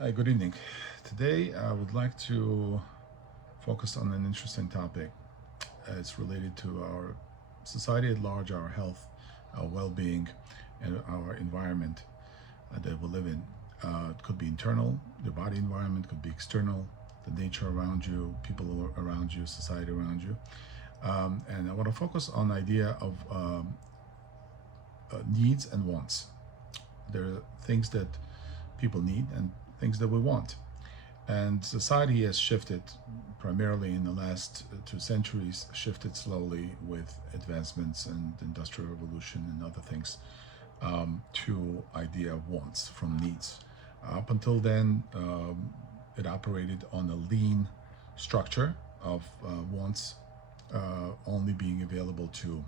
Hi, good evening. Today I would like to focus on an interesting topic. It's related to our society at large, our health, our well-being, and our environment that we live in. It could be internal, your body environment, could be external, the nature around you, people around you, society around you. And I want to focus on the idea of needs and wants. There are things that people need and things that we want. And society has shifted primarily in the last 2 centuries, shifted slowly with advancements and industrial revolution and other things to idea of wants from needs. Up until then, it operated on a lean structure of wants only being available to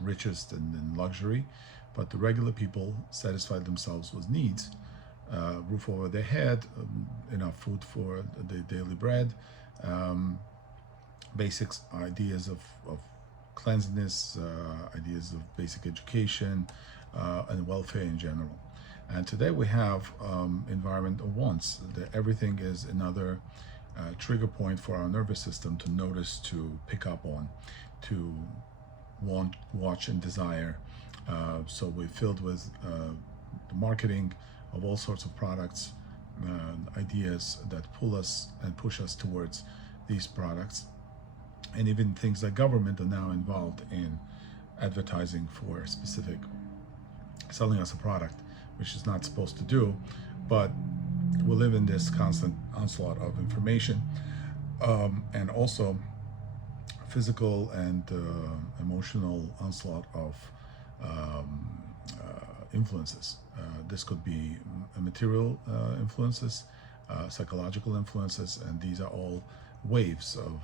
richest and luxury, but the regular people satisfied themselves with needs. Roof over their head, enough food for the daily bread, basic ideas of cleanliness, ideas of basic education, and welfare in general. And today we have environment of wants. Everything is another trigger point for our nervous system to notice, to pick up on, to want, watch, and desire. So we're filled with the marketing of all sorts of products, ideas that pull us and push us towards these products. And even things like government are now involved in advertising for specific, selling us a product, which is not supposed to do. But we live in this constant onslaught of information, and also physical and emotional onslaught of influences. This could be material influences, psychological influences, and these are all waves of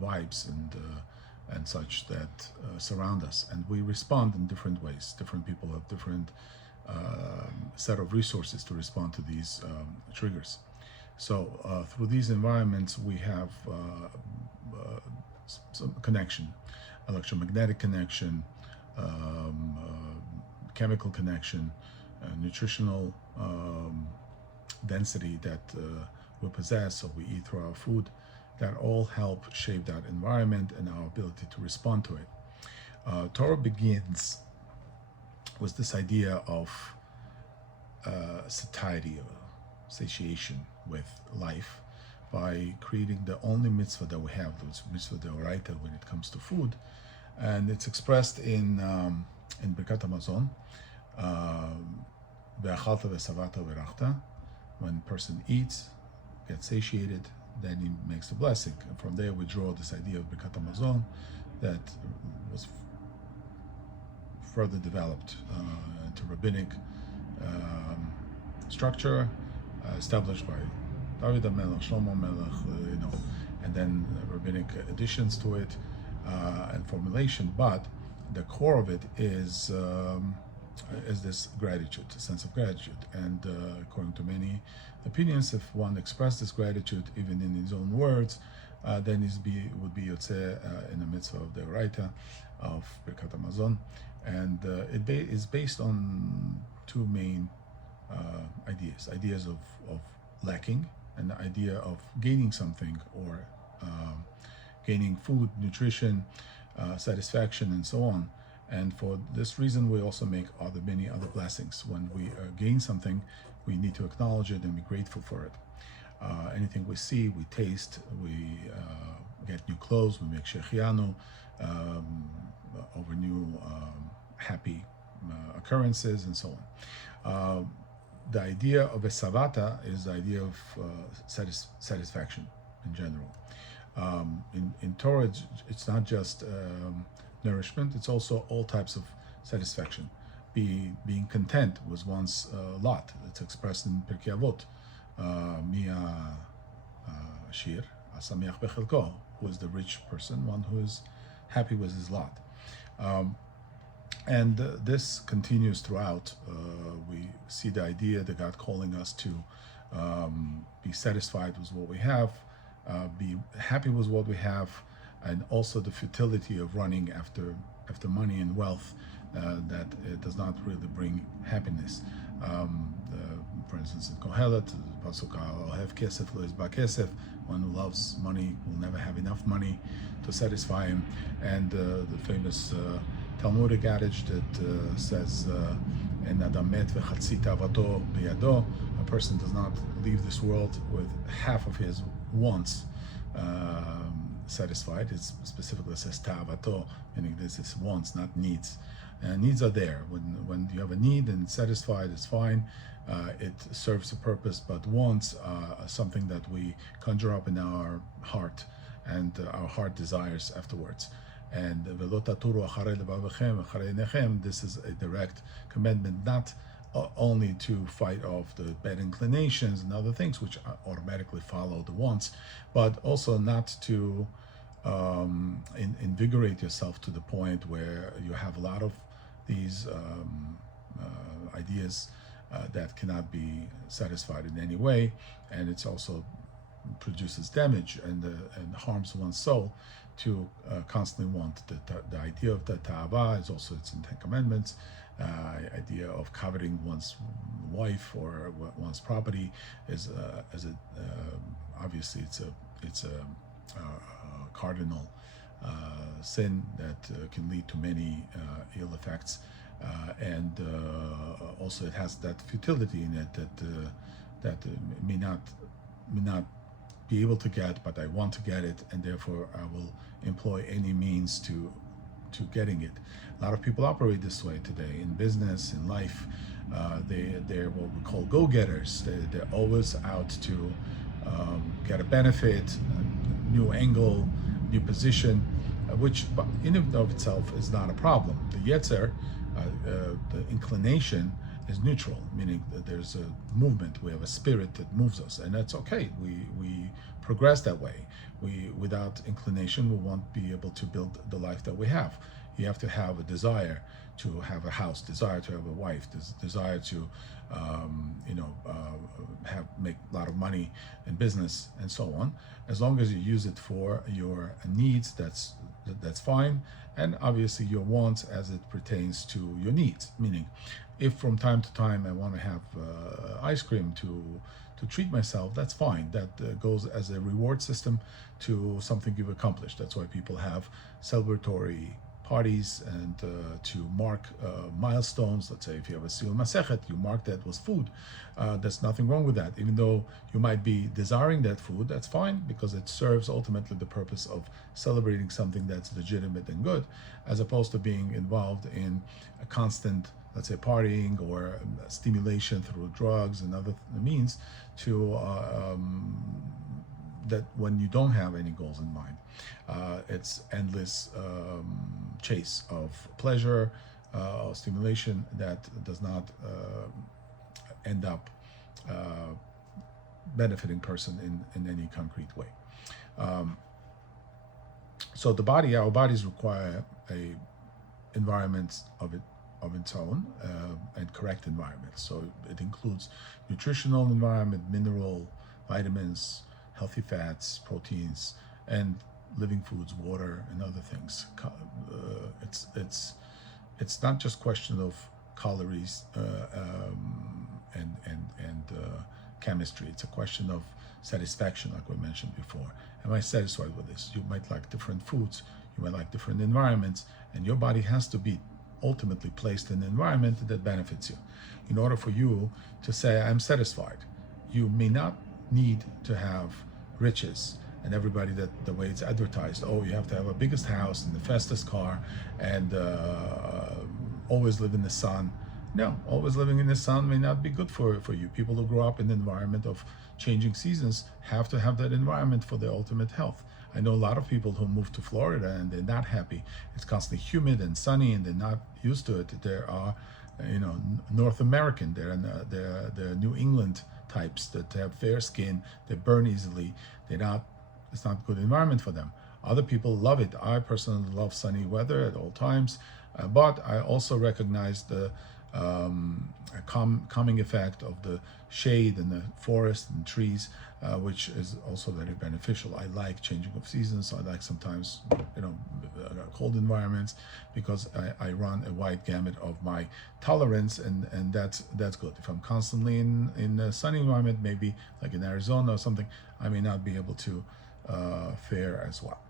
vibes and such that surround us, and we respond in different ways. Different people have different set of resources to respond to these triggers. So through these environments we have some connection, electromagnetic connection, chemical connection, nutritional density that we possess, so we eat through our food, that all help shape that environment and our ability to respond to it. Torah begins with this idea of satiety, or satiation with life, by creating the only mitzvah that we have, the mitzvah deoraita when it comes to food, and it's expressed in Birkat Hamazon, ve'achalta ve'savata ve'rachta. When a person eats, gets satiated, then he makes the blessing. And from there we draw this idea of Birkat Hamazon that was further developed into rabbinic structure, established by David HaMelech, Shlomo Melech, and then rabbinic additions to it and formulation. But the core of it is this gratitude, a sense of gratitude. And according to many opinions, if one expressed this gratitude even in his own words, then he would be yotzeh in the mitzvah of the Oraita of Birkat Hamazon. And it is based on two main ideas of lacking, and the idea of gaining something, or gaining food, nutrition, satisfaction, and so on. And for this reason we also make many other blessings. When we gain something, we need to acknowledge it and be grateful for it. Anything we see, we taste, we get new clothes, we make shechianu over new happy occurrences, and so on. The idea of a savata is the idea of satisfaction in general. In Torah, it's not just nourishment, it's also all types of satisfaction. Being content was once lot. It's expressed in Pirkei Avot. Mia Shir, Asameach Bechelko, who is the rich person, one who is happy with his lot. And this continues throughout. We see the idea that God calling us to be satisfied with what we have, be happy with what we have, and also the futility of running after money and wealth that it does not really bring happiness. For instance, in Kohelet, Pasuk Ohev Kesef Lo Yizba Kesef, one who loves money will never have enough money to satisfy him. And the famous Talmudic adage that says, "En adam met v'chatzi tavato biyado," a person does not leave this world with half of his wants satisfied. It specifically says tavato, meaning this is wants, not needs. Needs are there. When you have a need and it's satisfied, it's fine. It serves a purpose, but wants are something that we conjure up in our heart, and our heart desires afterwards. And this is a direct commandment, not only to fight off the bad inclinations and other things which automatically follow the wants, but also not to invigorate yourself to the point where you have a lot of these ideas that cannot be satisfied in any way, and it's also produces damage and harms one's soul to constantly want. The idea of the ta'ava is also, it's in 10 Commandments. Idea of coveting one's wife or one's property is obviously it's a cardinal sin that can lead to many ill effects, and also it has that futility in it that may not be able to get, but I want to get it, and therefore I will employ any means to getting it. A lot of people operate this way today in business, in life. They're what we call go-getters. They're always out to get a benefit, a new angle, new position, which in and of itself is not a problem. The yetzer, the inclination, is neutral, meaning that there's a movement. We have a spirit that moves us, and that's okay. We progress that way. Without inclination, we won't be able to build the life that we have. You have to have a desire to have a house, desire to have a wife, desire to make a lot of money in business, and so on. As long as you use it for your needs, that's fine. And obviously your wants as it pertains to your needs, meaning if from time to time I want to have ice cream to treat myself, that's fine. That goes as a reward system to something you've accomplished. That's why people have celebratory parties and to mark milestones. Let's say if you have a Siyum Masechet, you mark that with food. There's nothing wrong with that. Even though you might be desiring that food, that's fine, because it serves ultimately the purpose of celebrating something that's legitimate and good, as opposed to being involved in a constant, let's say, partying or stimulation through drugs and other means to that when you don't have any goals in mind. It's endless chase of pleasure, or stimulation that does not end up benefiting person in any concrete way. So our bodies require a environment of its own, and correct environment. So it includes nutritional environment, mineral, vitamins, healthy fats, proteins, and living foods, water, and other things. It's not just question of calories and chemistry. It's a question of satisfaction, like we mentioned before. Am I satisfied with this? You might like different foods, you might like different environments, and your body has to be ultimately placed in an environment that benefits you. In order for you to say, I'm satisfied, you may not need to have riches and everybody that the way it's advertised. Oh, you have to have a biggest house and the fastest car and always live in the sun. No, always living in the sun may not be good for you. People who grow up in the environment of changing seasons have to have that environment for their ultimate health. I know a lot of people who move to Florida and they're not happy. It's constantly humid and sunny and they're not used to it. There are, North American, they're New England types that have fair skin, they burn easily. It's not a good environment for them. Other people love it. I personally love sunny weather at all times, but I also recognize the a calming effect of the shade and the forest and trees, which is also very beneficial. I like changing of seasons. I like sometimes, cold environments, because I run a wide gamut of my tolerance, and that's good. If I'm constantly in a sunny environment, maybe like in Arizona or something, I may not be able to fare as well.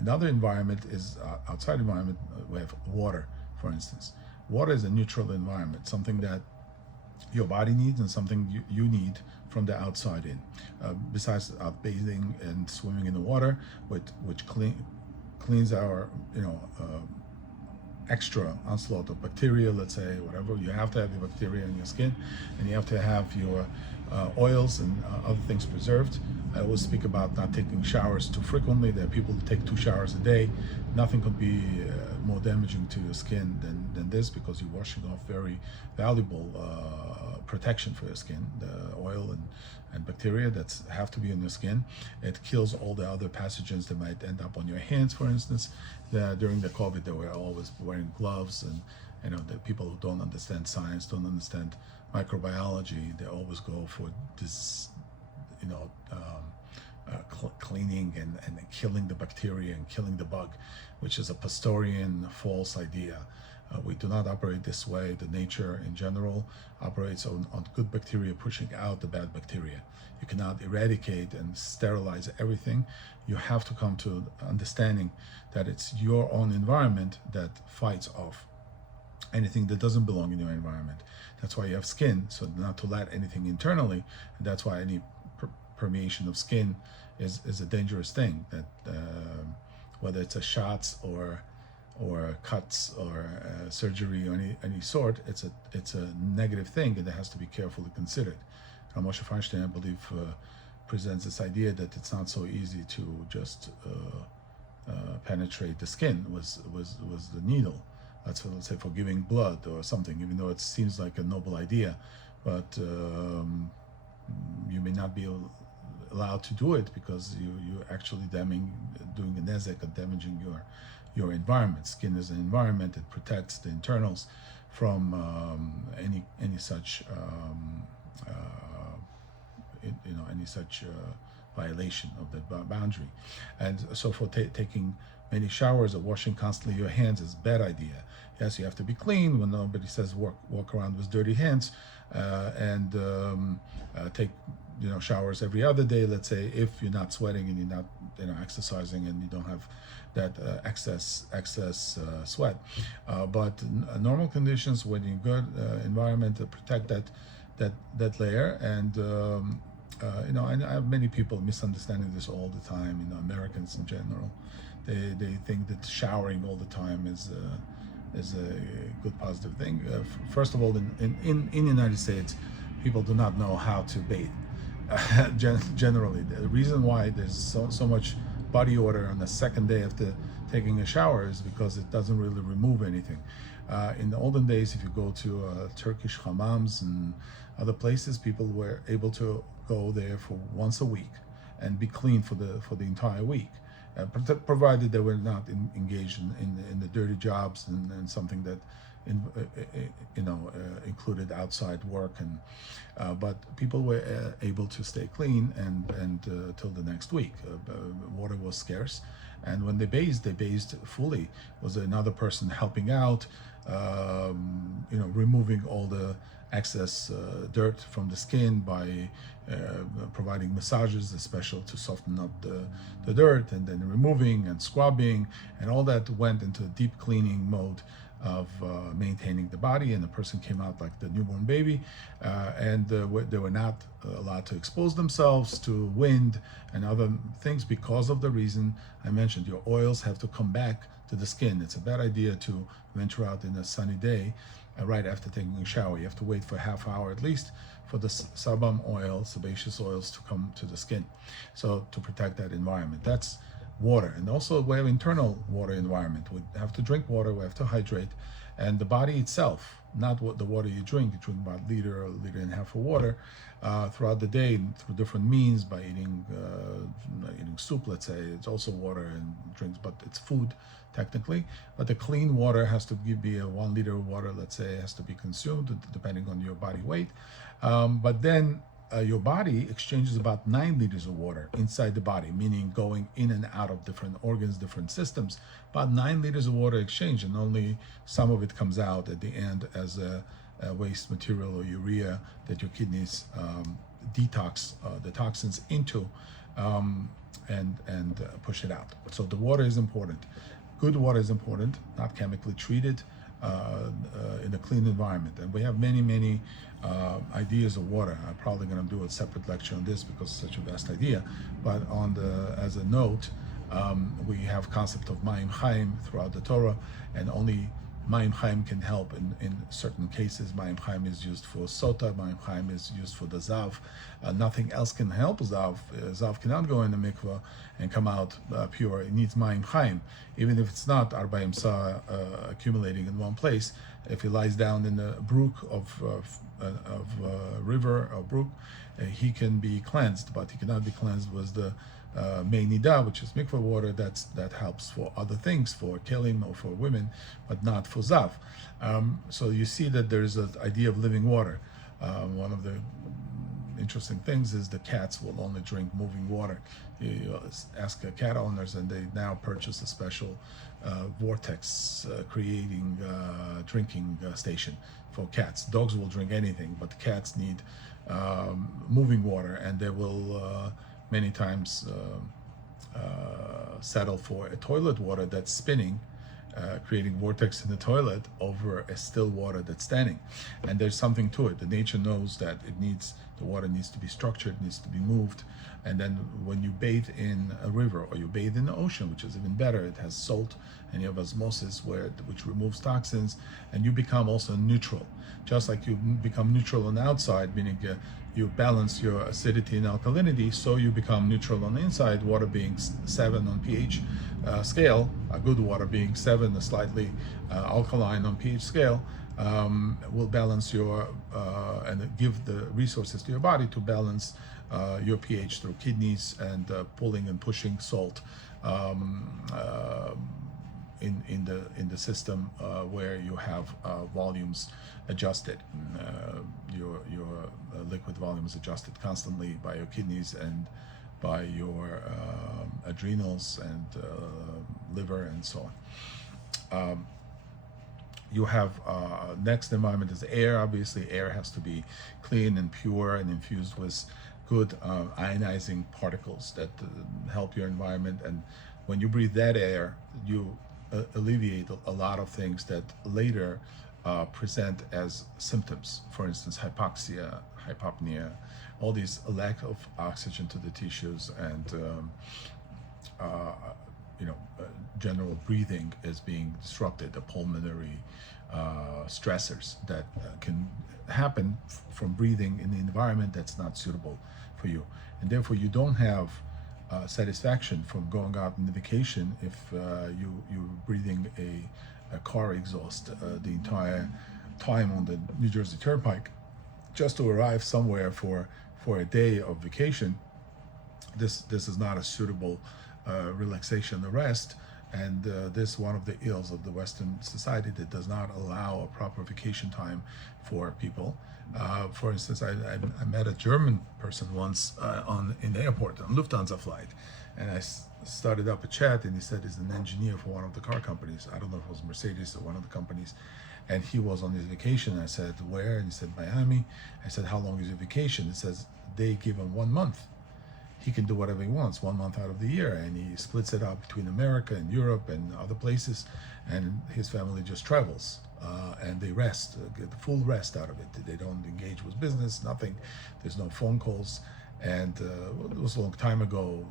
Another environment is outside environment. We have water, for instance. Water is a neutral environment, something that your body needs and something you need from the outside in. Besides bathing and swimming in the water, which cleans our extra onslaught of bacteria, let's say, whatever. You have to have your bacteria in your skin, and you have to have your oils and other things preserved. I always speak about not taking showers too frequently. There are people who take 2 showers a day. Nothing could be more damaging to your skin than this, because you're washing off very valuable protection for your skin, the oil and bacteria that have to be in your skin. It kills all the other pathogens that might end up on your hands, for instance. During the COVID, they were always wearing gloves, and the people who don't understand science, don't understand microbiology, they always go for this, cleaning and killing the bacteria and killing the bug, which is a Pastorian false idea. We do not operate this way. The nature in general operates on good bacteria pushing out the bad bacteria. You cannot eradicate and sterilize everything. You have to come to understanding that it's your own environment that fights off anything that doesn't belong in your environment. That's why you have skin, so not to let anything internally. And that's why any permeation of skin is a dangerous thing. That whether it's a shots or cuts or surgery or any sort, it's a negative thing, and it has to be carefully considered. Moshe Feinstein, I believe, presents this idea that it's not so easy to just penetrate the skin was the needle. That's what, let's say, for giving blood or something, even though it seems like a noble idea, but you may not be allowed to do it because you're actually doing a nezek and damaging your environment. Skin is an environment. It protects the internals from any such violation of that boundary. And so for taking many showers or washing constantly your hands is a bad idea. Yes, you have to be clean. When nobody says walk around with dirty hands, and take showers every other day, let's say, if you're not sweating and you're not exercising and you don't have that excess sweat. But normal conditions, when you're in good environment, to protect that layer. And and I have many people misunderstanding this all the time. Americans in general, they think that showering all the time is a good positive thing. First of all, in the United States, people do not know how to bathe. Generally, the reason why there's so much body odor on the second day after taking a shower is because it doesn't really remove anything. In the olden days, if you go to Turkish hammams and other places, people were able to go there for once a week and be clean for the entire week, provided they were not engaged in the dirty jobs and something that included outside work. And but people were able to stay clean and till the next week. Water was scarce, and when they bathed fully. Was another person helping out, removing all the excess dirt from the skin by providing massages, special to soften up the dirt, and then removing and scrubbing, and all that went into a deep cleaning mode of maintaining the body, and the person came out like the newborn baby, and they were not allowed to expose themselves to wind and other things because of the reason I mentioned. Your oils have to come back to the skin. It's a bad idea to venture out in a sunny day right after taking a shower. You have to wait for a half hour at least for the sebaceous oils to come to the skin, so to protect that environment. That's water. And also we have internal water environment. We have to drink water, we have to hydrate, And the body itself, not what the water you drink about a liter or a liter and a half of water throughout the day through different means, by eating soup, let's say. It's also water and drinks, but it's food technically. But the clean water has to be a 1 liter of water, let's say, has to be consumed depending on your body weight. But then your body exchanges about 9 liters of water inside the body, meaning going in and out of different organs, different systems. About 9 liters of water exchange, and only some of it comes out at the end as a waste material or urea that your kidneys detox the toxins into and push it out. So the water is important. Good water is important, not chemically treated, in a clean environment. And we have many ideas of water. I'm probably going to do a separate lecture on this because it's such a vast idea. But as a note, we have concept of Mayim Chaim throughout the Torah, and only Mayim Chaim can help in certain cases. Mayim Chaim is used for sota, Mayim Chaim is used for the zav. Nothing else can help zav. Zav cannot go in the mikveh and come out pure. It needs Mayim Chaim, even if it's not Arba'im Sa accumulating in one place. If he lies down in the brook of river or brook, he can be cleansed, but he cannot be cleansed with the Mei Nida, which is mikveh water. That helps for other things, for kelim or for women, but not for zav. So you see that there's an idea of living water. One of the interesting things is the cats will only drink moving water. You ask cat owners, and they now purchase a special vortex creating drinking station for cats. Dogs will drink anything, but cats need moving water, and they will many times settle for a toilet water that's spinning, creating vortex in the toilet over a still water that's standing. And there's something to it. The nature knows that the water needs to be structured, needs to be moved. And then when you bathe in a river or you bathe in the ocean, which is even better, it has salt and you have osmosis which removes toxins, and you become also neutral. Just like you become neutral on the outside, meaning you balance your acidity and alkalinity, so you become neutral on the inside. Water being 7 on pH scale, a good water being 7, a slightly alkaline on pH scale, will balance your and give the resources to your body to balance your pH through kidneys and pulling and pushing salt in the system where you have volumes adjusted. Your liquid volume is adjusted constantly by your kidneys and by your adrenals and liver and so on. You have next environment is air. Obviously, air has to be clean and pure and infused with good ionizing particles that help your environment. And when you breathe that air, you alleviate a lot of things that later present as symptoms. For instance, hypoxia, hypopnea, all these lack of oxygen to the tissues, and general breathing is being disrupted. The pulmonary stressors that can happen from breathing in the environment that's not suitable for you, and therefore you don't have satisfaction from going out on vacation if you're breathing a car exhaust the entire time on the New Jersey Turnpike just to arrive somewhere for a day of vacation. This is not a suitable relaxation or rest, and this is one of the ills of the Western society that does not allow a proper vacation time for people. For instance, I met a German person once in the airport on Lufthansa flight, and I started up a chat, and he said he's an engineer for one of the car companies. I don't know if it was Mercedes or one of the companies, and he was on his vacation. I said, where? And he said, Miami. I said, how long is your vacation? It says they give him 1 month. He can do whatever he wants 1 month out of the year, and he splits it up between America and Europe and other places, and his family just travels and they rest, get the full rest out of it. They don't engage with business, nothing. There's no phone calls, and it was a long time ago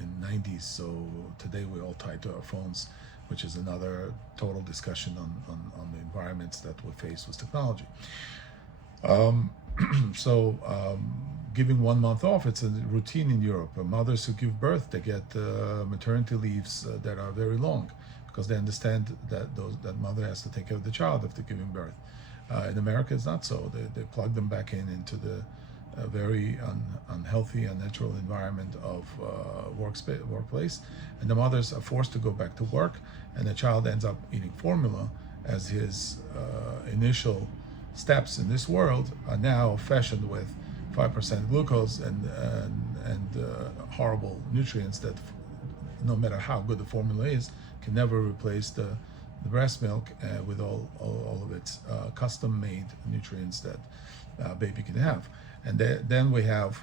in the 90s, so today we're all tied to our phones, which is another total discussion on the environments that we face with technology. Giving 1 month off, it's a routine in Europe. Mothers who give birth, they get maternity leaves that are very long, because they understand that mother has to take care of the child after giving birth. In America, it's not so. They plug them back into the very unhealthy, unnatural environment of workplace, and the mothers are forced to go back to work, and the child ends up eating formula as his initial steps in this world are now fashioned with 5% glucose and horrible nutrients that, no matter how good the formula is, can never replace the breast milk with all of its custom-made nutrients that baby can have. And then we have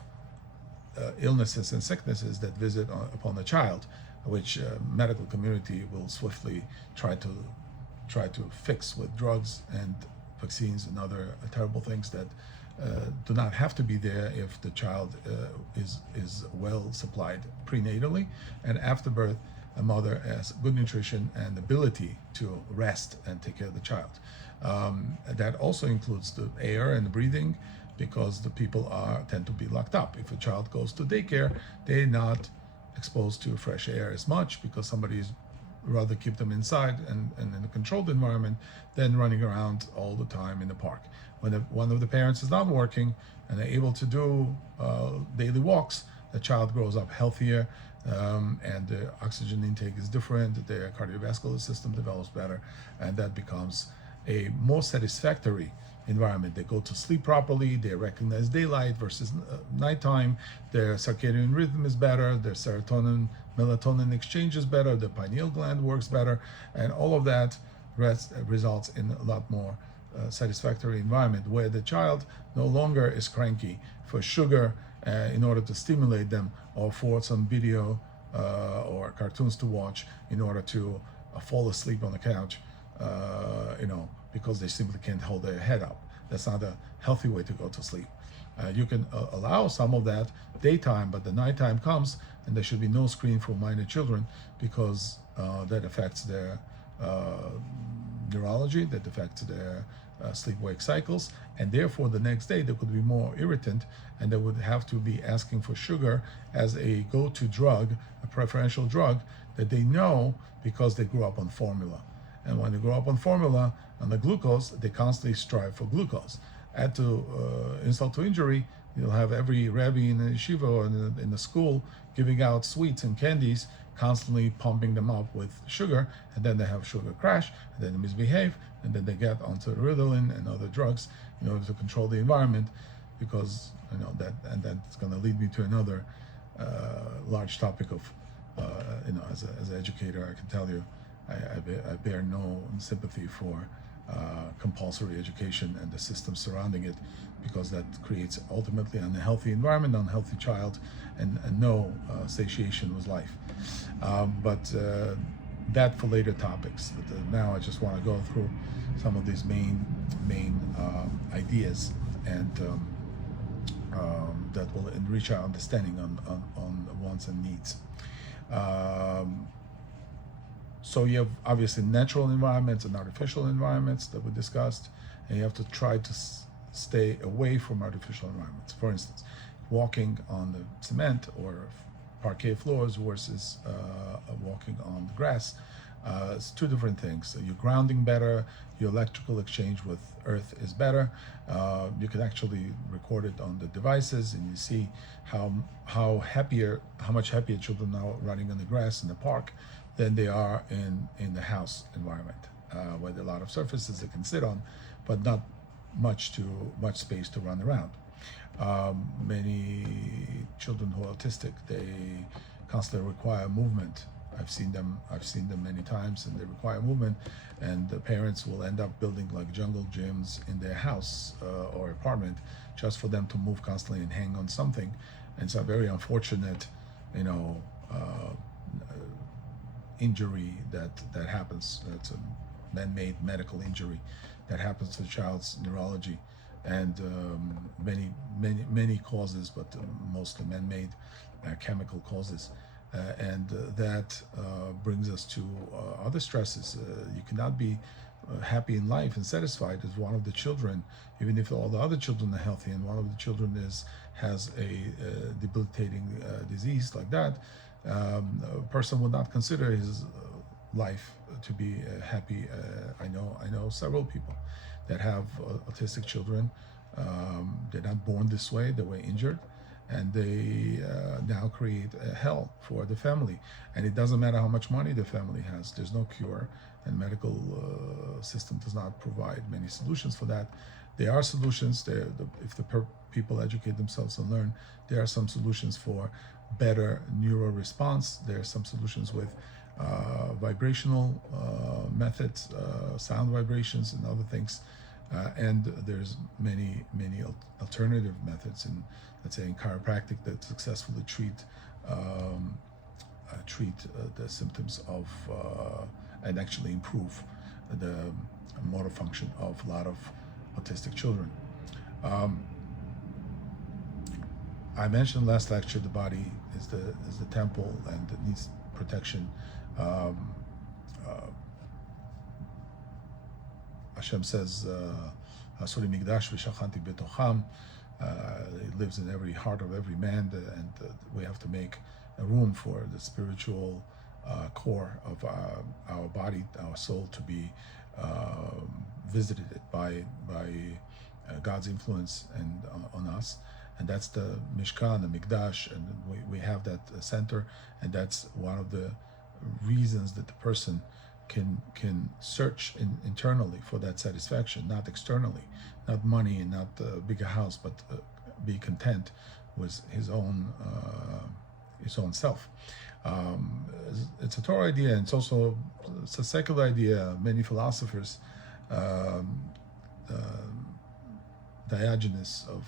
illnesses and sicknesses that visit upon the child, which medical community will swiftly try to fix with drugs and vaccines and other terrible things that do not have to be there if the child is well supplied prenatally, and after birth a mother has good nutrition and ability to rest and take care of the child. That also includes the air and the breathing, because the people tend to be locked up. If a child goes to daycare, they're not exposed to fresh air as much, because somebody's rather keep them inside and in a controlled environment than running around all the time in the park. When one of the parents is not working and they're able to do daily walks, the child grows up healthier, and the oxygen intake is different, their cardiovascular system develops better, and that becomes a more satisfactory environment. They go to sleep properly, they recognize daylight versus nighttime, their circadian rhythm is better, their serotonin, melatonin exchange is better, the pineal gland works better, and all of that results in a lot more satisfactory environment, where the child no longer is cranky for sugar in order to stimulate them, or for some video or cartoons to watch in order to fall asleep on the couch, because they simply can't hold their head up. That's not a healthy way to go to sleep. You can allow some of that daytime, but the nighttime comes and there should be no screen for minor children, because that affects their neurology, that affects their sleep-wake cycles, and therefore the next day they could be more irritant, and they would have to be asking for sugar as a go-to drug, a preferential drug that they know, because they grew up on formula. And when they grow up on formula, on the glucose, they constantly strive for glucose. Add to insult to injury, you'll have every rabbi in the yeshiva or in the school giving out sweets and candies, constantly pumping them up with sugar, and then they have sugar crash, and then they misbehave, and then they get onto Ritalin and other drugs in order to control the environment, because that's going to lead me to another large topic of, as an educator, I can tell you, I bear no sympathy for compulsory education and the system surrounding it, because that creates ultimately an unhealthy environment, unhealthy child, and no satiation with life. But that for later topics. But now I just want to go through some of these main ideas, and that will enrich our understanding on wants and needs. So you have obviously natural environments and artificial environments that we discussed, and you have to try to stay away from artificial environments. For instance, walking on the cement or parquet floors versus walking on the grass. It's two different things. So you're grounding better, your electrical exchange with earth is better. You can actually record it on the devices, and you see how much happier children are running on the grass in the park than they are in the house environment, where there are a lot of surfaces they can sit on, but not much space to run around. Many children who are autistic, they constantly require movement. I've seen them many times, and they require movement, and the parents will end up building like jungle gyms in their house or apartment just for them to move constantly and hang on something. And it's a very unfortunate, injury that happens. That's a man-made medical injury that happens to the child's neurology, and many causes, but mostly man-made chemical causes. And that brings us to other stresses. You cannot be happy in life and satisfied as one of the children, even if all the other children are healthy, and one of the children has a debilitating disease like that. A person would not consider his life, to be happy. I know several people that have autistic children. They're not born this way; they were injured, and they now create a hell for the family. And it doesn't matter how much money the family has. There's no cure, and medical system does not provide many solutions for that. There are solutions. If the people educate themselves and learn, there are some solutions for better neural response. There are some solutions with vibrational methods, sound vibrations, and other things. And there's many alternative methods in, let's say, in chiropractic that successfully treat the symptoms of and actually improve the motor function of a lot of autistic children. I mentioned last lecture the body is the temple and it needs protection. Hashem says, "Asuri migdash v'shachanti betocham." It lives in every heart of every man, and we have to make a room for the spiritual core of our body, our soul, to be visited by God's influence and on us. And that's the Mishkan, the Mikdash, and we have that center, and that's one of the reasons that the person can search internally for that satisfaction, not externally, not money and not a bigger house, but be content with his own self. It's a Torah idea, and it's a secular idea. Many philosophers, Diogenes of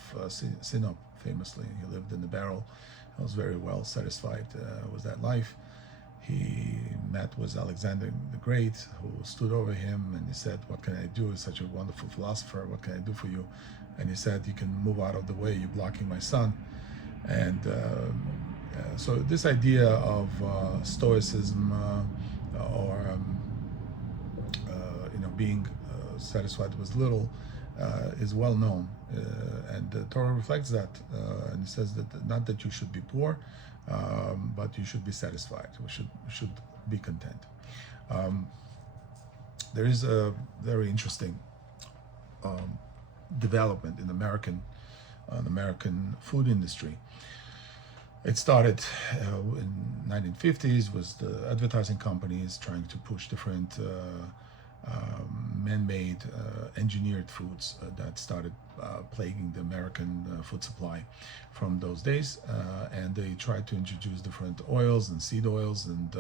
Sinope, famously, he lived in the barrel. He was very well satisfied with that life. He met with Alexander the Great, who stood over him, and he said, "What can I do? He's such a wonderful philosopher. What can I do for you?" And he said, "You can move out of the way. You're blocking my sun." And so this idea of stoicism or being satisfied with little is well known, and the Torah reflects that, and it says that not that you should be poor, but you should be satisfied. We should be content. There is a very interesting development in American food industry. It started in 1950s with the advertising companies trying to push different man-made engineered foods that started plaguing the American food supply from those days, and they tried to introduce different oils and seed oils and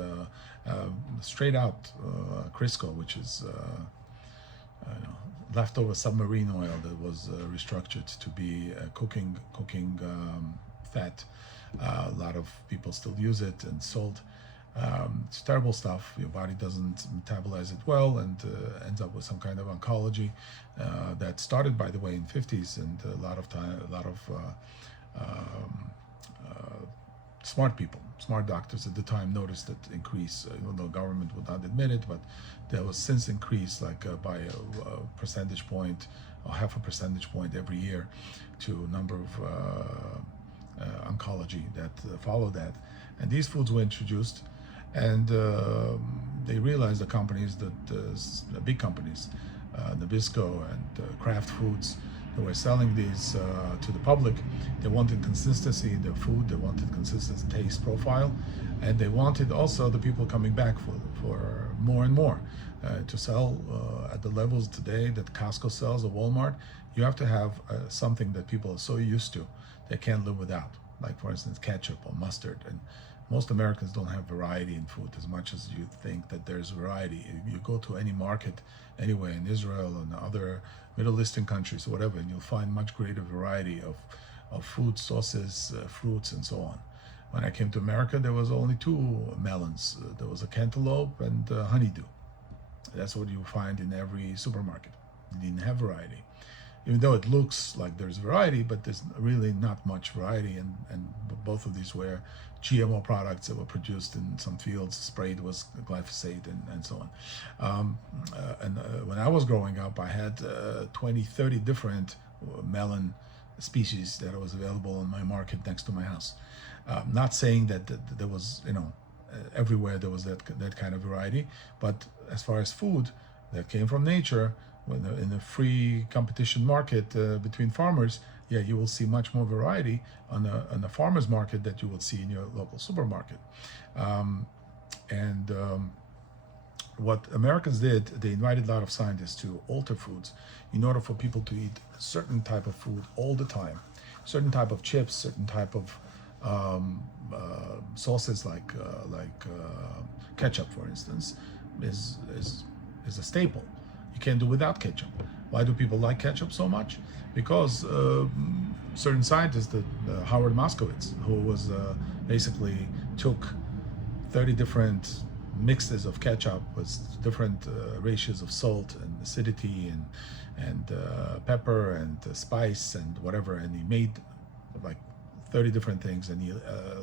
straight out Crisco, which is leftover submarine oil that was restructured to be cooking fat. A lot of people still use it, and salt. It's terrible stuff. Your body doesn't metabolize it well, and ends up with some kind of oncology that started, by the way, in 50s, and a lot of smart doctors at the time noticed that increase, even though government would not admit it, but there was since increase by a percentage point or half a percentage point every year to a number of oncology that followed that. And these foods were introduced, and they realized, the companies, the big companies, Nabisco and Kraft Foods, they were selling these to the public. They wanted consistency in their food, they wanted consistent taste profile, and they wanted also the people coming back for more and more. To sell at the levels today that Costco sells or Walmart, you have to have something that people are so used to they can't live without, like for instance ketchup or mustard. And most Americans don't have variety in food as much as you think that there's variety. If you go to any market anywhere in Israel and other Middle Eastern countries or whatever, and you'll find much greater variety of food, sauces, fruits, and so on. When I came to America, there was only two melons. There was a cantaloupe and honeydew. That's what you find in every supermarket. You didn't have variety. Even though it looks like there's variety, but there's really not much variety, and both of these were GMO products that were produced in some fields, sprayed with glyphosate and so on. When I was growing up, I had 20, 30 different melon species that was available in my market next to my house. Not saying that there was, everywhere there was that kind of variety. But as far as food that came from nature, when in a free competition market between farmers, yeah, you will see much more variety on the farmers market that you will see in your local supermarket. What Americans did, they invited a lot of scientists to alter foods in order for people to eat a certain type of food all the time, certain type of chips, certain type of sauces like ketchup, for instance, is a staple. You can't do without ketchup. Why do people like ketchup so much? Because certain scientists, Howard Moskowitz, who was basically took 30 different mixes of ketchup with different ratios of salt and acidity and pepper and spice and whatever, and he made like 30 different things, and he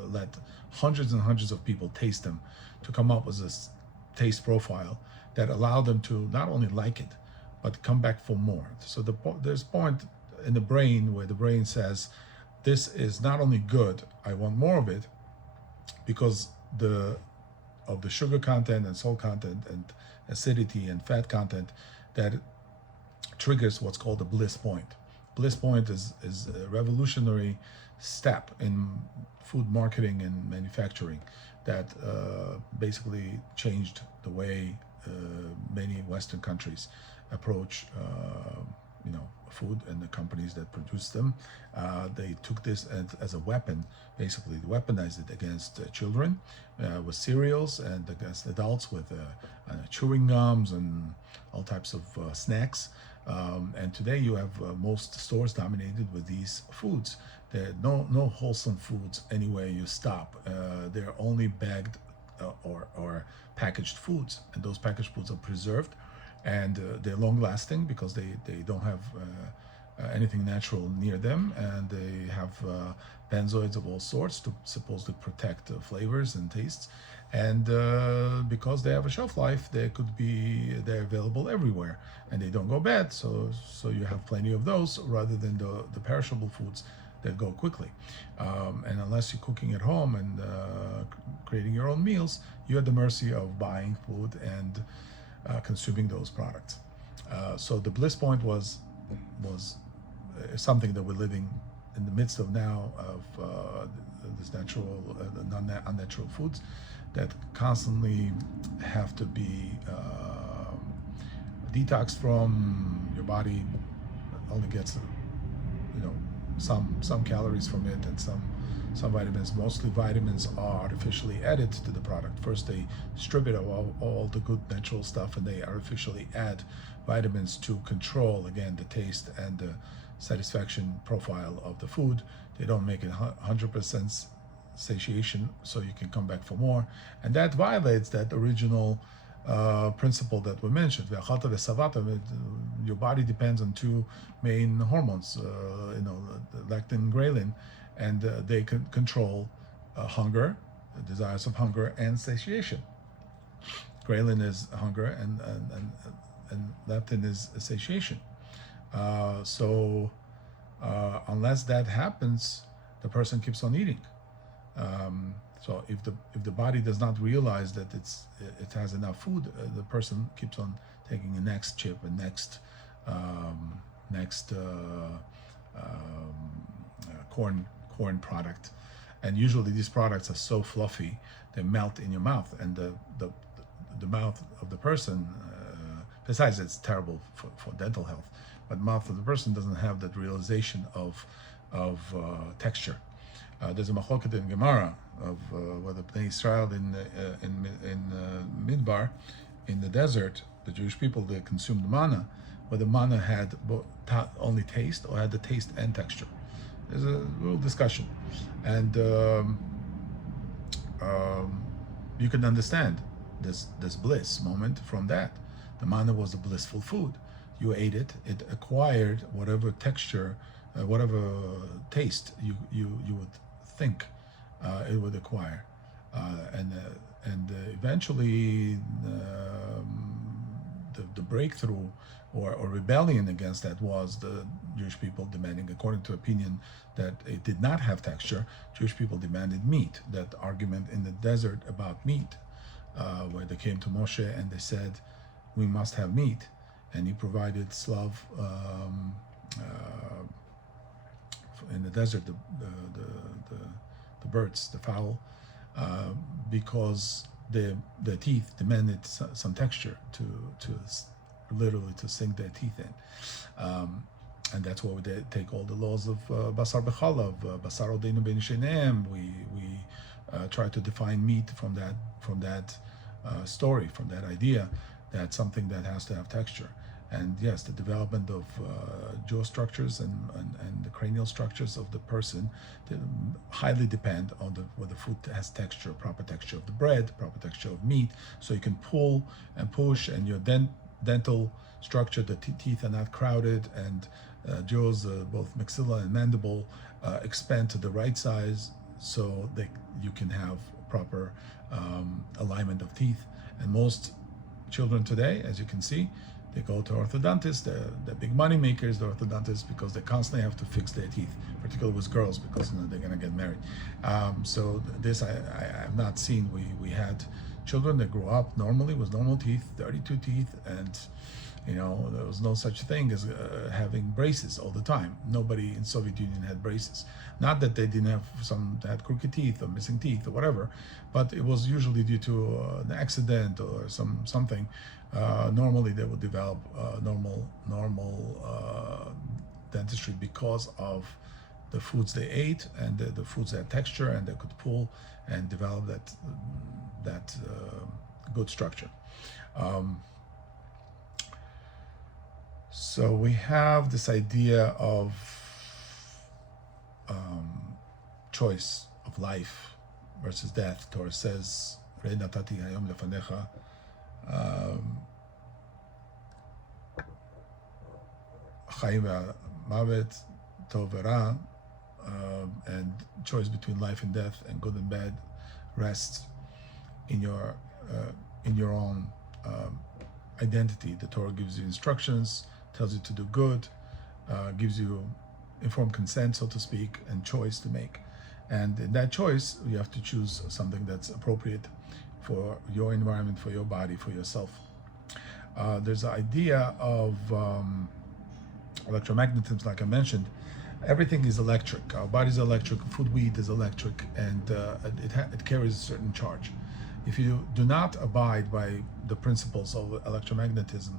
let hundreds and hundreds of people taste them to come up with this taste profile that allowed them to not only like it, but come back for more. So there's a point in the brain where the brain says, this is not only good, I want more of it, because of the sugar content and salt content and acidity and fat content that triggers what's called the bliss point. Bliss point is a revolutionary step in food marketing and manufacturing that basically changed the way many Western countries approach food, and the companies that produce them. They took this as a weapon, basically weaponized it against children with cereals, and against adults with chewing gums and all types of snacks. And today you have most stores dominated with these foods. There are no wholesome foods anywhere you stop. They're only bagged or packaged foods, and those packaged foods are preserved, and they're long lasting because they don't have anything natural near them, and they have benzoids of all sorts to supposed to protect flavors and tastes, and because they have a shelf life, they're available everywhere, and they don't go bad, so you have plenty of those rather than the perishable foods that go quickly. And unless you're cooking at home and creating your own meals, you're at the mercy of buying food and consuming those products. So the bliss point was something that we're living in the midst of now, of this natural, unnatural foods that constantly have to be detoxed from. Your body only gets some calories from it, and some vitamins. Mostly vitamins are artificially added to the product. First they strip it of all the good natural stuff, and they artificially add vitamins to control, again, the taste and the satisfaction profile of the food. They don't make it 100% satiation, so you can come back for more, and that violates that original principle that we mentioned. Your body depends on two main hormones, lectin and ghrelin, and they can control hunger, desires of hunger, and satiation. Ghrelin is hunger, and leptin is satiation. So unless that happens, the person keeps on eating. So if the body does not realize that it has enough food, the person keeps on taking the next chip and next corn product, and usually these products are so fluffy they melt in your mouth, and the mouth of the person, besides it's terrible for dental health, but the mouth of the person doesn't have that realization of texture. There's a machloket in Gemara of whether Bnei Israel in Midbar, in the desert, the Jewish people, they consumed manna, whether manna had only taste or had the taste and texture. There's a little discussion, and you can understand this bliss moment from that. The manna was a blissful food. You ate it; it acquired whatever texture, whatever taste you would think it would acquire, and eventually the breakthrough or rebellion against that was the Jewish people demanding, according to opinion, that it did not have texture. Jewish people demanded meat. That argument in the desert about meat, where they came to Moshe and they said, we must have meat, and he provided slav in the desert, the birds, the fowl, because the teeth demanded some texture to literally to sink their teeth in, and that's why they take all the laws of basar b'chalav, basar odeinu bein sheneim. We try to define meat from that story, from that idea that something that has to have texture. And yes, the development of jaw structures and the cranial structures of the person highly depend on whether the food has texture, proper texture of the bread, proper texture of meat, so you can pull and push, and your dental structure, the teeth are not crowded, and jaws, both maxilla and mandible, expand to the right size, so that you can have proper alignment of teeth. And most children today, as you can see, they go to orthodontists. They're big money makers, the orthodontists, because they constantly have to fix their teeth, particularly with girls, because they're going to get married. So this I have not seen. We had children that grew up normally with normal teeth, 32 teeth, and there was no such thing as having braces all the time. Nobody in Soviet Union had braces. Not that they didn't have some that had crooked teeth or missing teeth or whatever, but it was usually due to an accident or something. Normally they would develop normal dentistry because of the foods they ate and the foods that had texture, and they could pull and develop that good structure. So we have this idea of choice of life versus death. Torah says, "Rei natati hayom lefanecha." Chaim v'mavet, tov v'ra, and choice between life and death and good and bad rests in your own identity. The Torah gives you instructions, tells you to do good, gives you informed consent, so to speak, and choice to make. And in that choice, you have to choose something that's appropriate for your environment, for your body, for yourself. There's an idea of electromagnetism, like I mentioned. Everything is electric. Our body's electric, food we eat is electric, and it carries a certain charge. If you do not abide by the principles of electromagnetism,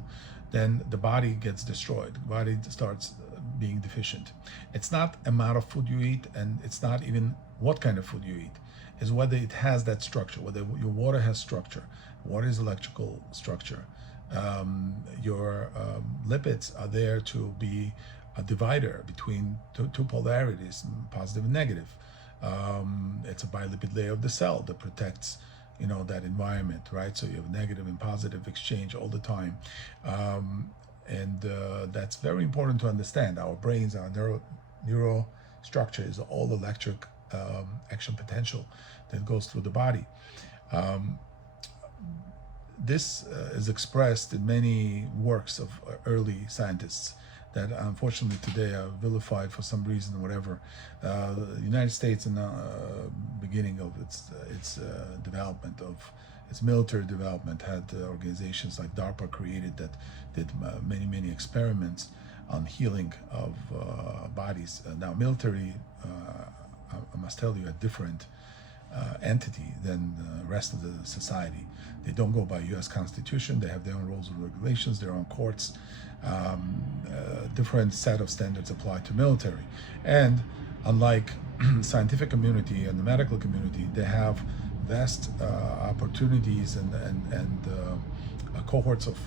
then the body gets destroyed. The body starts being deficient. It's not amount of food you eat, and it's not even what kind of food you eat. It's whether it has that structure, whether your water has structure. Water is electrical structure. Your lipids are there to be a divider between two polarities, positive and negative. It's a bilipid layer of the cell that protects that environment, right? So you have negative and positive exchange all the time, and that's very important to understand. Our brains, our neural structure is all electric action potential that goes through the body. This is expressed in many works of early scientists that unfortunately today are vilified for some reason or whatever. The United States, in the beginning of its development, of its military development, had organizations like DARPA created that did many experiments on healing of bodies. Now military, I must tell you, a different entity than the rest of the society. They don't go by U.S. Constitution. They have their own rules and regulations, their own courts. Different set of standards apply to military. And unlike scientific community and the medical community, they have vast opportunities and cohorts of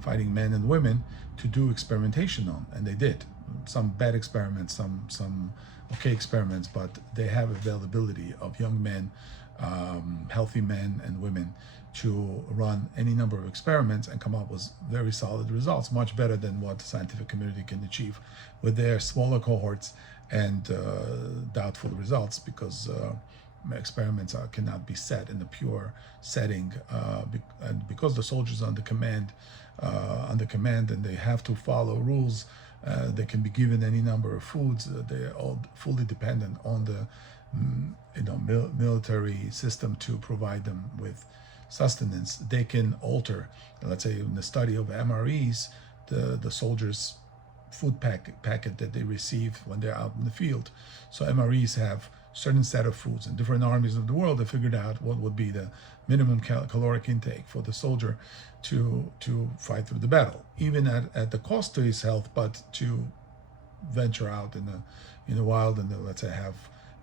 fighting men and women to do experimentation on, and they did. Some bad experiments, some okay experiments, but they have availability of young men, healthy men and women, to run any number of experiments and come up with very solid results, much better than what the scientific community can achieve with their smaller cohorts and doubtful results, because experiments cannot be set in a pure setting, and because the soldiers are under command under command, and they have to follow rules. They can be given any number of foods. They are all fully dependent on the military system to provide them with sustenance. They can alter, let's say in the study of MREs, the soldiers' food packet that they receive when they're out in the field. So MREs have certain set of foods. In different armies of the world, they figured out what would be the minimum caloric intake for the soldier to fight through the battle, even at the cost to his health, but to venture out in the wild and let's say have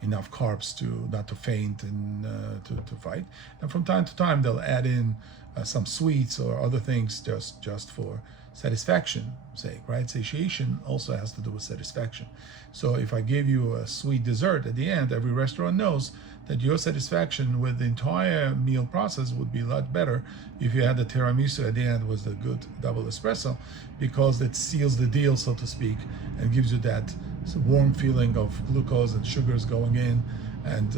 enough carbs to not to faint and to fight. And from time to time, they'll add in some sweets or other things just for satisfaction sake, right? Satiation also has to do with satisfaction. So if I give you a sweet dessert at the end, every restaurant knows that your satisfaction with the entire meal process would be a lot better if you had the tiramisu at the end with the good double espresso, because it seals the deal, so to speak, and gives you that warm feeling of glucose and sugars going in and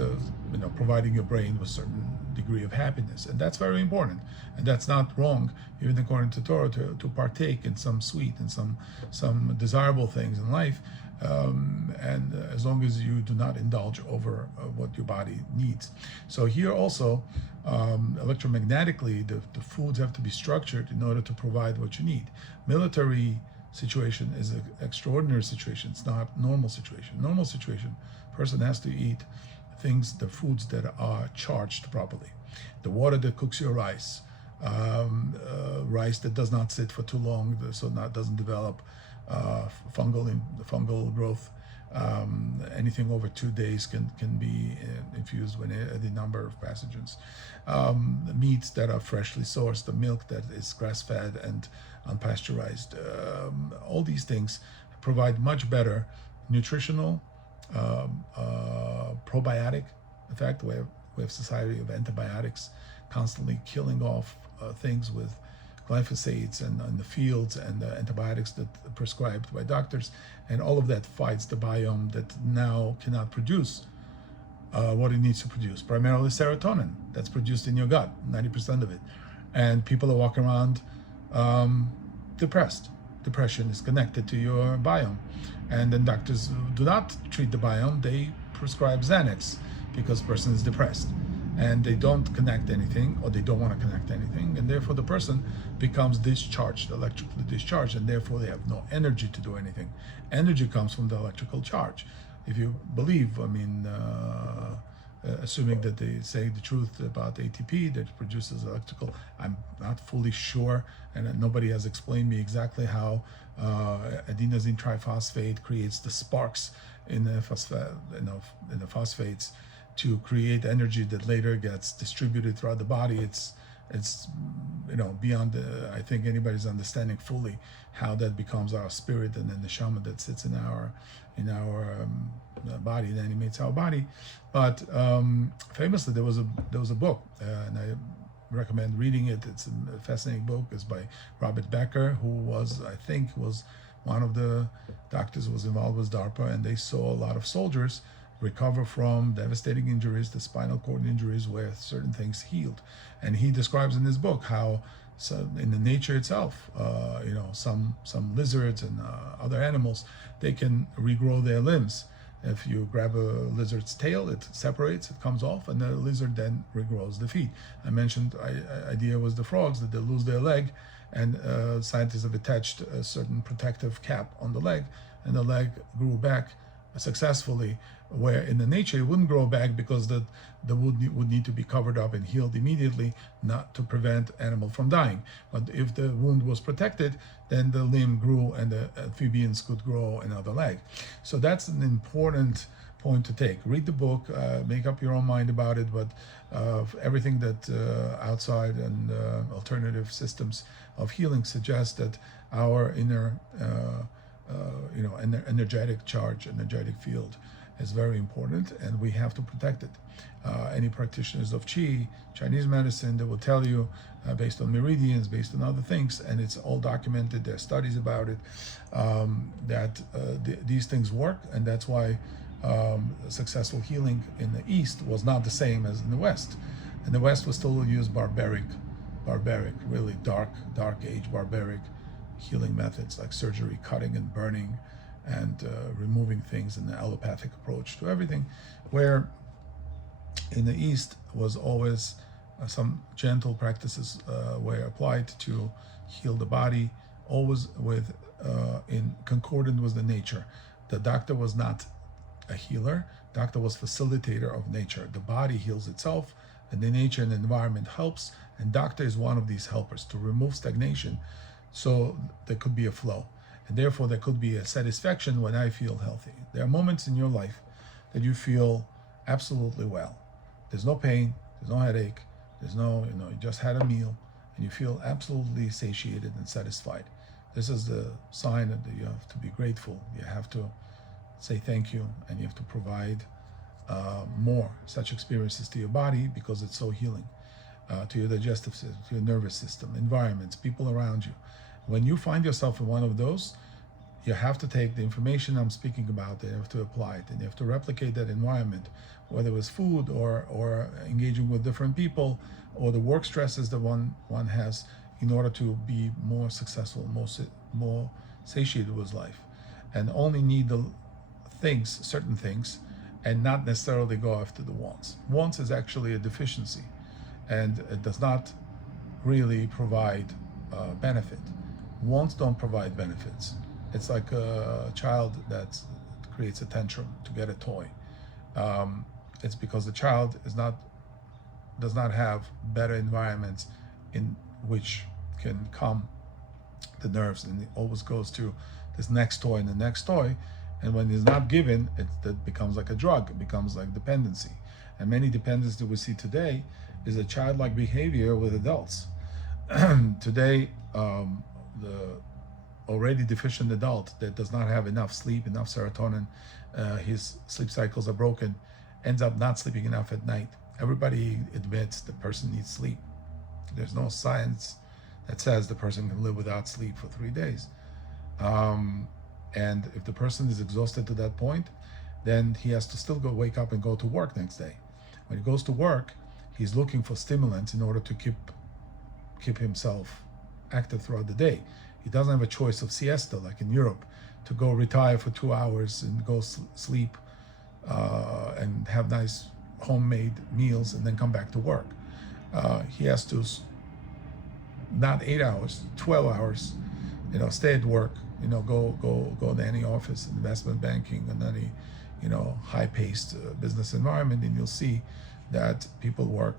providing your brain with certain degree of happiness. And that's very important, and that's not wrong, even according to Torah, to partake in some sweet and some desirable things in life, and as long as you do not indulge over what your body needs. So here also, electromagnetically, the foods have to be structured in order to provide what you need. Military situation is an extraordinary situation. It's not normal situation. Normal situation, person has to eat the foods that are charged properly. The water that cooks your rice, rice that does not sit for too long, so doesn't develop fungal growth. Anything over 2 days can be infused with any number of pathogens. The meats that are freshly sourced, the milk that is grass-fed and unpasteurized, all these things provide much better nutritional, probiotic effect. We have society of antibiotics constantly killing off things with glyphosates and in the fields, and antibiotics that are prescribed by doctors, and all of that fights the biome that now cannot produce what it needs to produce, primarily serotonin that's produced in your gut, 90% of it. And people are walking around depressed. Depression is connected to your biome, and then doctors do not treat the biome. They prescribe Xanax because the person is depressed, and they don't connect anything, or they don't want to connect anything, and therefore the person becomes discharged, electrically discharged, and therefore they have no energy to do anything. Energy comes from the electrical charge. If you believe, assuming that they say the truth about ATP that produces electrical, I'm not fully sure, and nobody has explained me exactly how adenosine triphosphate creates the sparks in the phosphates to create energy that later gets distributed throughout the body. It's beyond I think anybody's understanding fully how that becomes our spirit and then the neshama that sits in our body, that animates our body. But famously, there was a book, and I recommend reading it. It's a fascinating book. It's by Robert Becker, who was one of the doctors who was involved with DARPA, and they saw a lot of soldiers recover from devastating injuries, the spinal cord injuries, where certain things healed. And he describes in his book how, so in the nature itself, some lizards and other animals, they can regrow their limbs. If you grab a lizard's tail, it separates, it comes off, and the lizard then regrows the feet. I mentioned, idea was the frogs, that they lose their leg, and scientists have attached a certain protective cap on the leg, and the leg grew back successfully, where in the nature it wouldn't grow back because the wound would need to be covered up and healed immediately, not to prevent animal from dying. But if the wound was protected, then the limb grew and the amphibians could grow another leg. So that's an important point to take. Read the book, make up your own mind about it, but everything that outside and alternative systems of healing suggest that our inner energetic charge, energetic field is very important, and we have to protect it. Any practitioners of Qi, Chinese medicine, they will tell you based on meridians, based on other things, and it's all documented, there are studies about it, that these things work, and that's why successful healing in the East was not the same as in the West. In the West, we still use barbaric barbaric, really dark age barbaric healing methods like surgery, cutting and burning, and removing things, in the allopathic approach to everything, where in the East was always some gentle practices were applied to heal the body, always with in concordant with the nature. The doctor was not a healer. Doctor was facilitator of nature. The body heals itself, and the nature and the environment helps, and doctor is one of these helpers to remove stagnation, so there could be a flow, and therefore there could be a satisfaction when I feel healthy. There are moments in your life that you feel absolutely well. There's no pain, there's no headache, there's no, you just had a meal, and you feel absolutely satiated and satisfied. This is the sign that you have to be grateful. You have to say thank you, and you have to provide more such experiences to your body, because it's so healing, to your digestive system, to your nervous system, environments, people around you. When you find yourself in one of those, you have to take the information I'm speaking about, and you have to apply it, and you have to replicate that environment, whether it was food or engaging with different people, or the work stresses that one has, in order to be more successful, more satiated with life, and only need the things, certain things, and not necessarily go after the wants. Wants is actually a deficiency, and it does not really provide benefit. Wants don't provide benefits. It's like a child that creates a tantrum to get a toy. It's because the child does not have better environments in which can calm the nerves, and it always goes to this next toy and the next toy, and when it's not given, that becomes like a drug. It becomes like dependency, and many dependencies that we see today is a childlike behavior with adults. Today, the already deficient adult that does not have enough sleep, enough serotonin, his sleep cycles are broken, ends up not sleeping enough at night. Everybody admits the person needs sleep. There's no science that says the person can live without sleep for 3 days. And if the person is exhausted to that point, then he has to still wake up and go to work next day. When he goes to work, he's looking for stimulants in order to keep himself active throughout the day. He doesn't have a choice of siesta like in Europe, to go retire for 2 hours and go sleep and have nice homemade meals and then come back to work. He has to not 8 hours, 12 hours, stay at work, go to any office, investment banking, and any, high-paced business environment, and you'll see that people work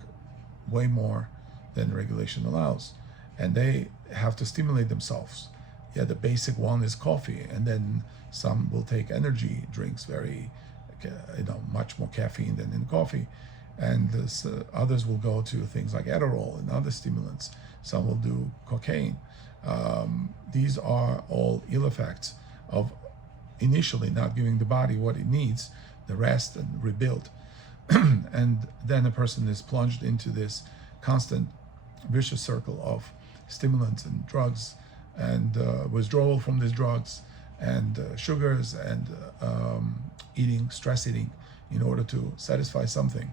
way more than regulation allows, and they have to stimulate themselves. Yeah, the basic one is coffee, and then some will take energy drinks, very, much more caffeine than in coffee, and others will go to things like Adderall and other stimulants. Some will do cocaine. These are all ill effects of initially not giving the body what it needs, the rest and rebuild. And then a person is plunged into this constant vicious circle of stimulants and drugs, and withdrawal from these drugs, and sugars, and stress eating, in order to satisfy something,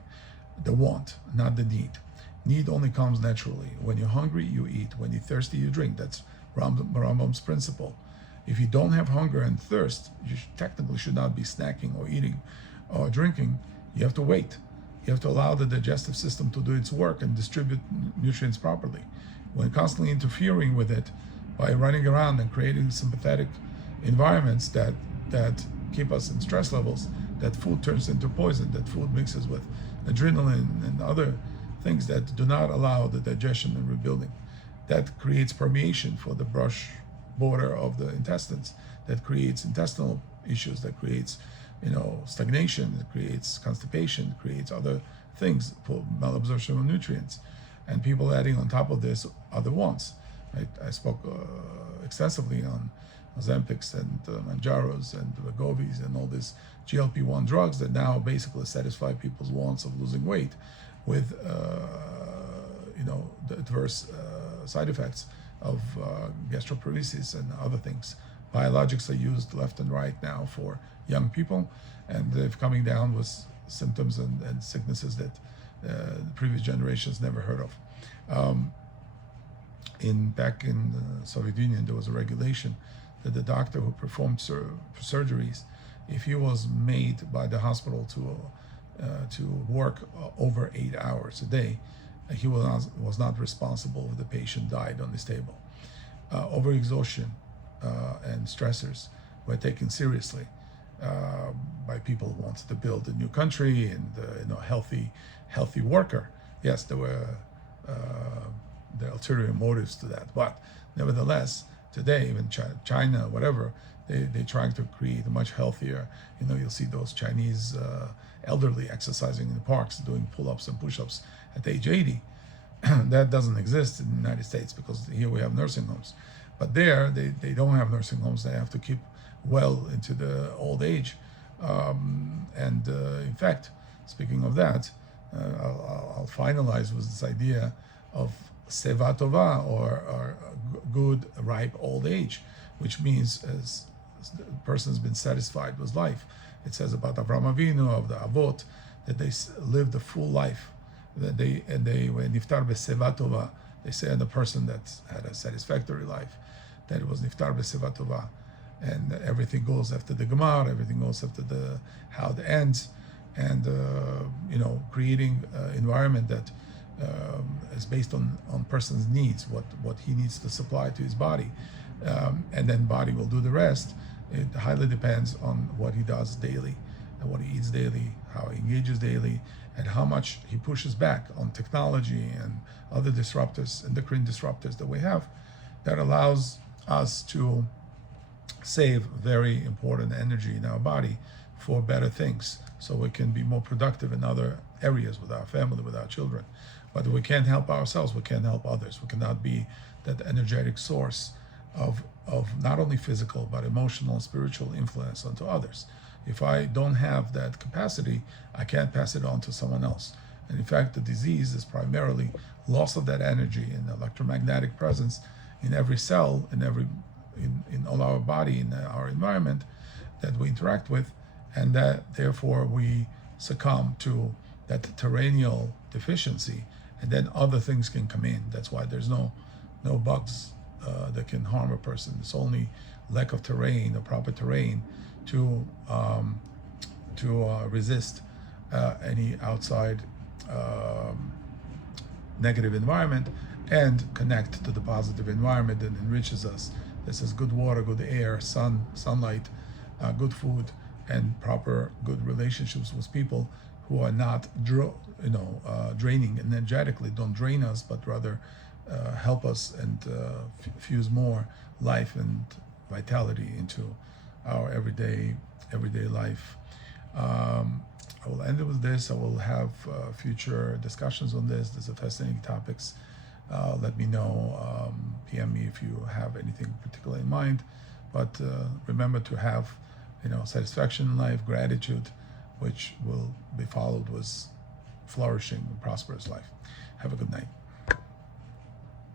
the want, not the need. Need only comes naturally. When you're hungry, you eat. When you're thirsty, you drink. That's Rambam's principle. If you don't have hunger and thirst, you technically should not be snacking or eating or drinking. You have to wait. You have to allow the digestive system to do its work and distribute nutrients properly. When constantly interfering with it by running around and creating sympathetic environments that keep us in stress levels, that food turns into poison, that food mixes with adrenaline and other things that do not allow the digestion and rebuilding. That creates permeation for the brush border of the intestines, that creates intestinal issues, that creates stagnation, that creates constipation, creates other things for malabsorption of nutrients. And people adding on top of this other wants. I spoke extensively on Ozempics and Manjaros and Wegovy's and all these GLP-1 drugs that now basically satisfy people's wants of losing weight with the adverse side effects of gastroparesis and other things. Biologics are used left and right now for young people, and they're coming down with symptoms and sicknesses that the previous generations never heard of. back in the Soviet Union, there was a regulation that the doctor who performed surgeries, if he was made by the hospital to work over 8 hours a day, he was not responsible if the patient died on his table. Overexhaustion and stressors were taken seriously by people who wanted to build a new country and healthy worker. Yes, there were the ulterior motives to that, but nevertheless, today, even China, whatever, they're trying to create a much healthier. You'll see those Chinese elderly exercising in the parks, doing pull-ups and push-ups at age 80. That doesn't exist in the United States because here we have nursing homes. But there, they don't have nursing homes. They have to keep well into the old age. In fact, speaking of that, I'll finalize with this idea of seva tova, or good, ripe old age, which means as the person's been satisfied with life. It says about Avraham Avinu, of the Avot, that they lived a full life. That they were niftar b'seva tova. They say on the person that had a satisfactory life, that it was niftar b'seva tova, and everything goes after the Gemara, everything goes after how it ends, and creating an environment that is based on person's needs, what he needs to supply to his body, and then body will do the rest. It highly depends on what he does daily, and what he eats daily, how he engages daily, and how much he pushes back on technology and other disruptors, endocrine disruptors that we have, that allows us to save very important energy in our body for better things, so we can be more productive in other areas with our family, with our children. But we can't help ourselves, we can't help others. We cannot be that energetic source of not only physical but emotional and spiritual influence onto others. If I don't have that capacity, I can't pass it on to someone else. And in fact, the disease is primarily loss of that energy and electromagnetic presence in every cell, in all our body, in our environment that we interact with, and that therefore we succumb to that terrestrial deficiency, and then other things can come in. That's why there's no bugs that can harm a person. It's only lack of terrain, or proper terrain, to resist any outside negative environment, and connect to the positive environment that enriches us. This is good water, good air, sunlight, good food, and proper good relationships with people who are not draining energetically, don't drain us, but rather help us and fuse more life and vitality into our everyday life. I will end it with this. I will have future discussions on this. These are fascinating topics. Let me know, PM me if you have anything particular in mind. But remember to have, satisfaction in life, gratitude, which will be followed with flourishing and prosperous life. Have a good night.